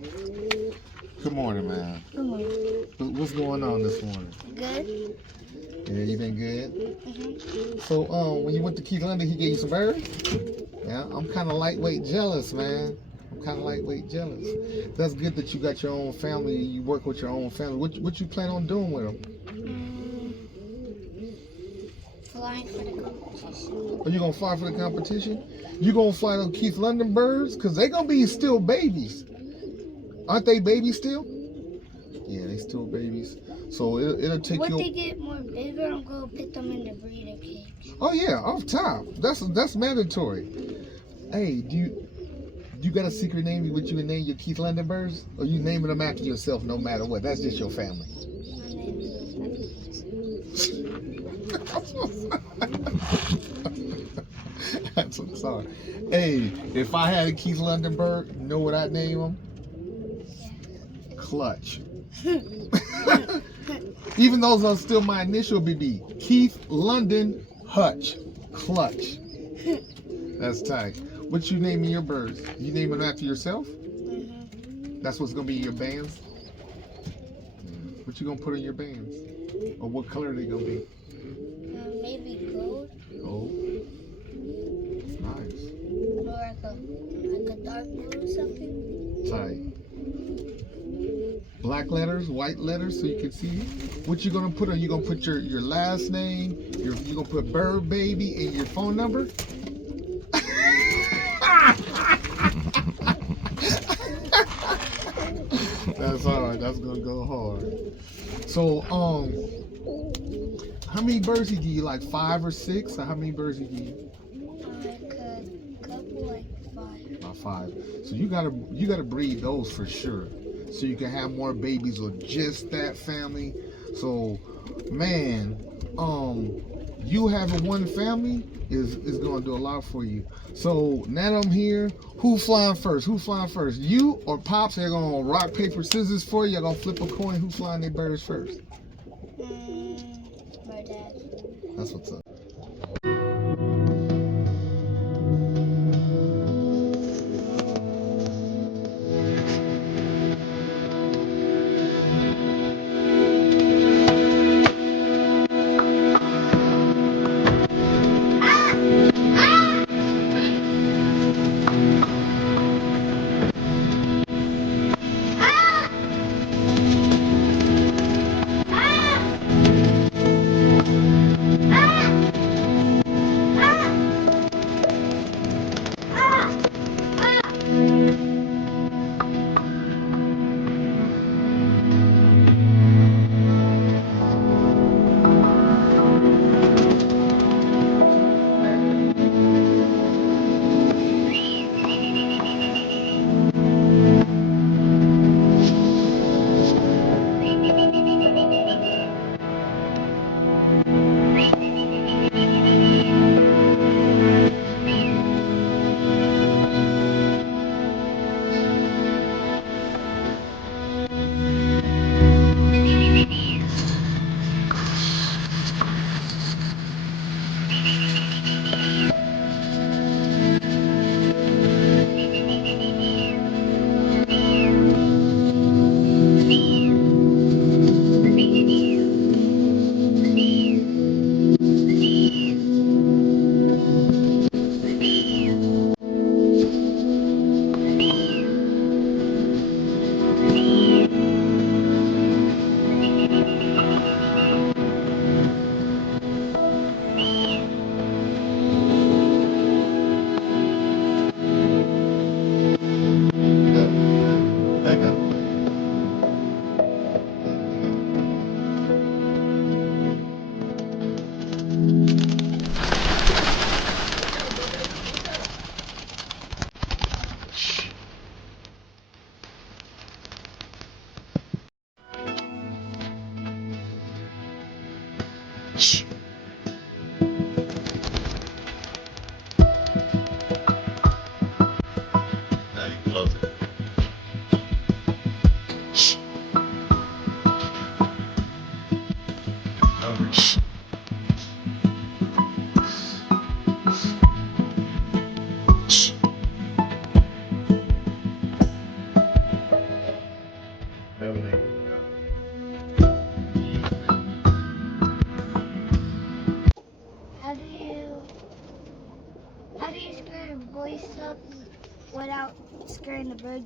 Good morning, man. Good morning. What's going on this morning? Good. Yeah, you been good? So, when you went to Keith London, he gave you some birds? Yeah, I'm kind of lightweight jealous, man. I'm kind of lightweight jealous. That's good that you got your own family. You work with your own family. What you plan on doing with them? Flying for the competition. Are you gonna fly for the competition? You gonna fly them Keith London birds? Cause they gonna be still babies. Aren't they babies still? Yeah, they still babies. So it'll take you. When they get more bigger, I'm gonna put them in the breeder cage. Oh yeah, off top. That's mandatory. Hey, do you got a secret name what you can name your Keith London birds? Or you naming them after yourself no matter what? That's just your family. My name is I'm sorry. Hey, if I had a Keith London bird, you know what I'd name him? Yeah. Clutch. Even though those are still my initial BB. Keith London Hutch. Clutch. That's tight. What you naming your birds? You name them after yourself? That's what's gonna be your bands? What you gonna put in your bands? Or what color are they gonna be? Maybe gold. Gold. Nice. Or like a dark blue or something. Tight. Black letters, white letters, so you can see. What you gonna put on? You gonna put your last name. You gonna put Birdbaby and your phone number. That's hard. That's gonna go hard. So, how many birds he give you? Like 5 or 6? Or how many birds he give you? Like a couple, like 5. About 5. So you gotta breed those for sure, so you can have more babies with just that family. So, man, you having one family is gonna do a lot for you. So now I'm here. Who flying first? Who flying first? You or Pops? They're gonna rock, paper, scissors for you. You're gonna flip a coin. Who flying their birds first? My dad. That's what's up.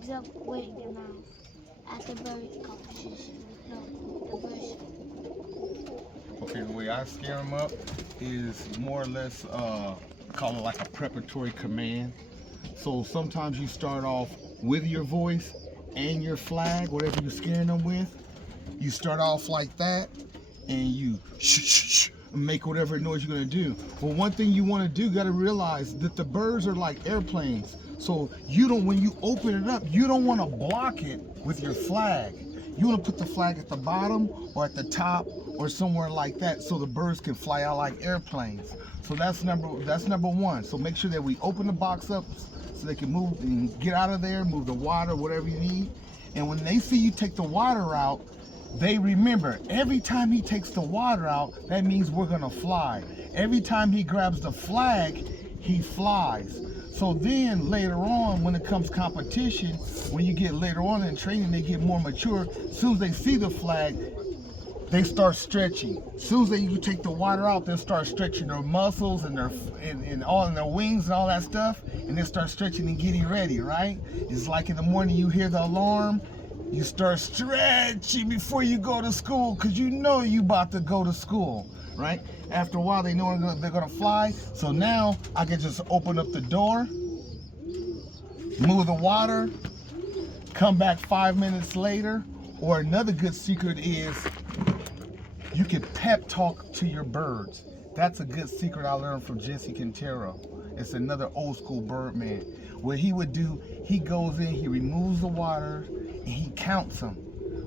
eggs up with your mouth at the bird competition. No, the bird. Okay, the way I scare them up is more or less call it like a preparatory command. So sometimes you start off with your voice and your flag, whatever you're scaring them with. You start off like that, and you shh, make whatever noise you're gonna do. But one thing you want to do, you gotta realize that the birds are like airplanes. So you don't, when you open it up, you don't want to block it with your flag. You want to put the flag at the bottom or at the top or somewhere like that, so the birds can fly out like airplanes. So that's number one. So make sure that we open the box up so they can move and get out of there, move the water, whatever you need. And when they see you take the water out, they remember every time he takes the water out, that means we're gonna fly. Every time he grabs the flag, he flies. So then later on, when it comes competition, when you get later on in training, they get more mature. As soon as they see the flag, they start stretching. As soon as you take the water out, they'll start stretching their muscles and their wings and all that stuff, and they start stretching and getting ready, right? It's like in the morning you hear the alarm, you start stretching before you go to school, because you know you about to go to school, right? After a while, they know they're gonna fly. So now I can just open up the door, move the water, come back 5 minutes later. Or another good secret is you can pep talk to your birds. That's a good secret I learned from Jesse Quintero. It's another old school Birdman. What he would do, he goes in, he removes the water, and he counts them.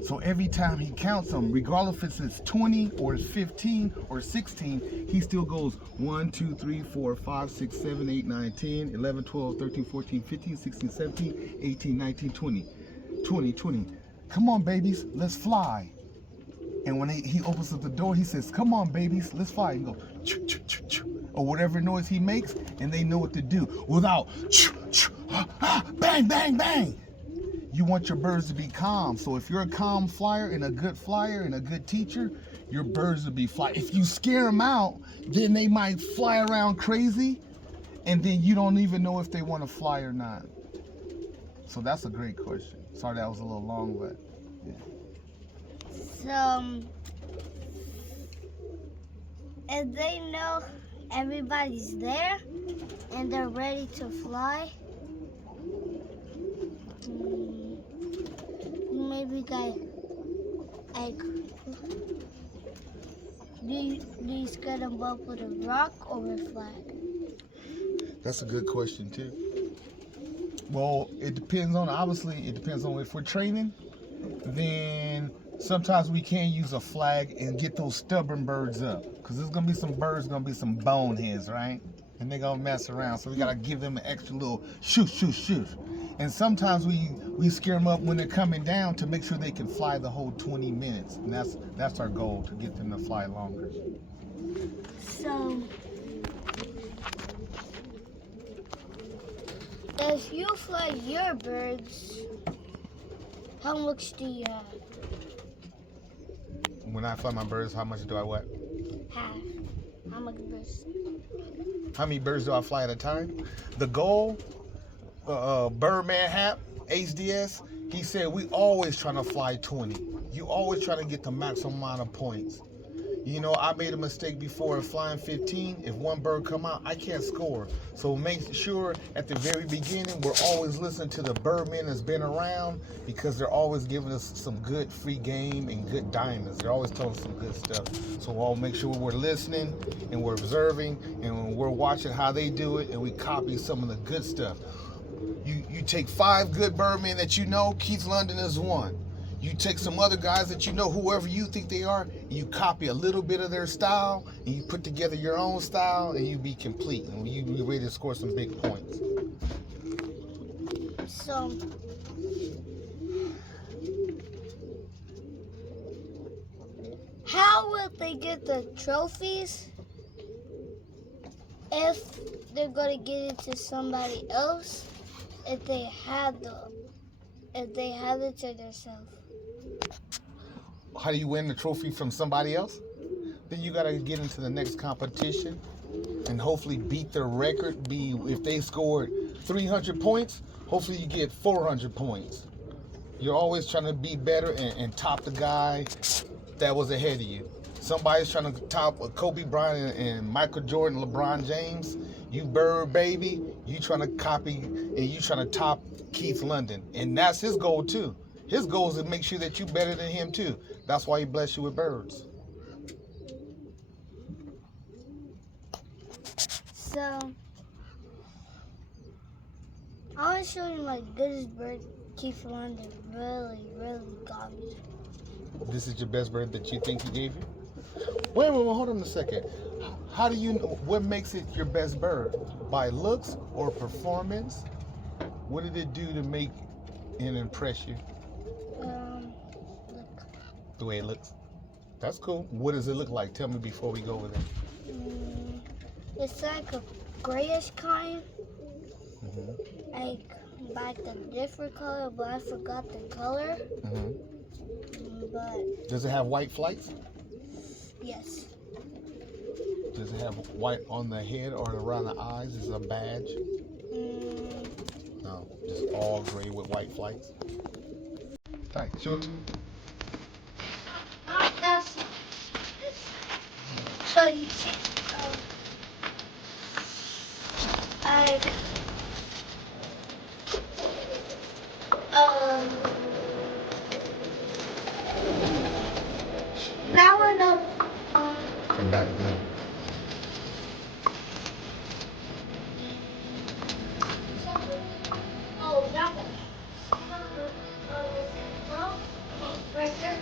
So every time he counts them, regardless if it's 20 or it's 15 or 16, he still goes 1, 2, 3, 4, 5, 6, 7, 8, 9, 10, 11, 12, 13, 14, 15, 16, 17, 18, 19, 20. 20. Come on, babies, let's fly. And when he opens up the door, he says, come on, babies, let's fly. You go, choo, choo, choo, choo, or whatever noise he makes, and they know what to do without choo, choo, bang, bang, bang. You want your birds to be calm. So if you're a calm flyer and a good teacher, your birds will be fly. If you scare them out, then they might fly around crazy, and then you don't even know if they want to fly or not. So that's a great question. Sorry that was a little long, but yeah. So, if they know everybody's there and they're ready to fly, maybe do you scare them up with a rock or a flag? That's a good question too. Well, it depends on if we're training, then sometimes we can use a flag and get those stubborn birds up. Because there's going to be some birds, going to be some boneheads, right? And they're going to mess around. So we got to give them an extra little shoo. And sometimes we scare them up when they're coming down to make sure they can fly the whole 20 minutes. And that's our goal, to get them to fly longer. So, if you fly your birds, how much do you have? When I fly my birds, how much do I what? Half. How much birds? How many birds do I fly at a time? The goal, Birdman Hap, HDS, he said we always trying to fly 20. You always trying to get the maximum amount of points. You know, I made a mistake before flying 15. If one bird come out, I can't score. So make sure at the very beginning, we're always listening to the birdmen that's been around, because they're always giving us some good free game and good diamonds. They're always telling us some good stuff. So we'll make sure we're listening and we're observing and we're watching how they do it, and we copy some of the good stuff. You take 5 good birdmen that you know. Keith London is one. You take some other guys that you know, whoever you think they are, and you copy a little bit of their style, and you put together your own style, and you be complete, and you be ready to score some big points. So, how will they get the trophies if they're gonna get it to somebody else? If they have it to themselves? How do you win the trophy from somebody else? Then you gotta get into the next competition and hopefully beat their record. If they scored 300 points, hopefully you get 400 points. You're always trying to be better and top the guy that was ahead of you. Somebody's trying to top Kobe Bryant and Michael Jordan, LeBron James. You Birdbaby, you trying to copy and you trying to top Keith London. And that's his goal too. His goal is to make sure that you better than him too. That's why he blessed you with birds. So, I want to show you my goodest bird. Keith London really got me. This is your best bird that you think he gave you? Wait, hold on a second. How do you know what makes it your best bird? By looks or performance? What did it do to make and impress you? Look. The way it looks. That's cool. What does it look like? Tell me before we go over there. It's like a grayish kind. Mm-hmm. Like a different color, but I forgot the color. Mm-hmm. But does it have white flights? Yes. Does it have white on the head or around the eyes? Is it a badge? No, just all gray with white flights. Right, sure. That's so you now I know. Come back then. Oh, that one. Right there.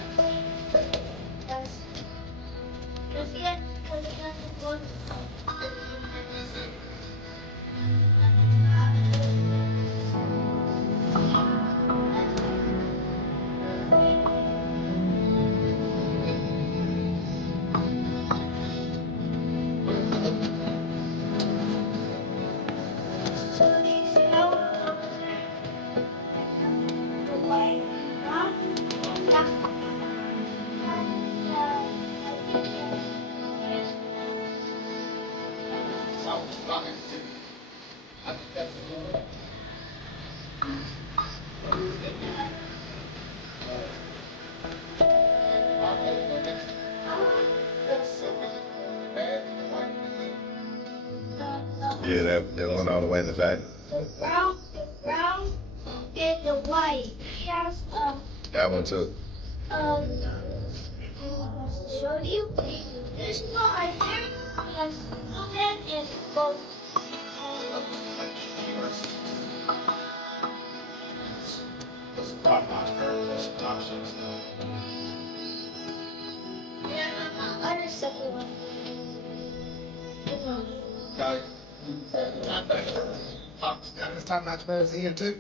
Just yet, because it doesn't look. Yeah, that one all the way in the back. Brown, and the white. Yes, That one too. show you. There's one right there. Yes, and it's both. Other second one. This time match bears here too.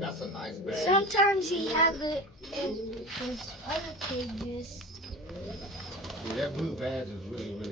That's a nice bag. Sometimes he has it in his other cages. Yeah, that blue badge is really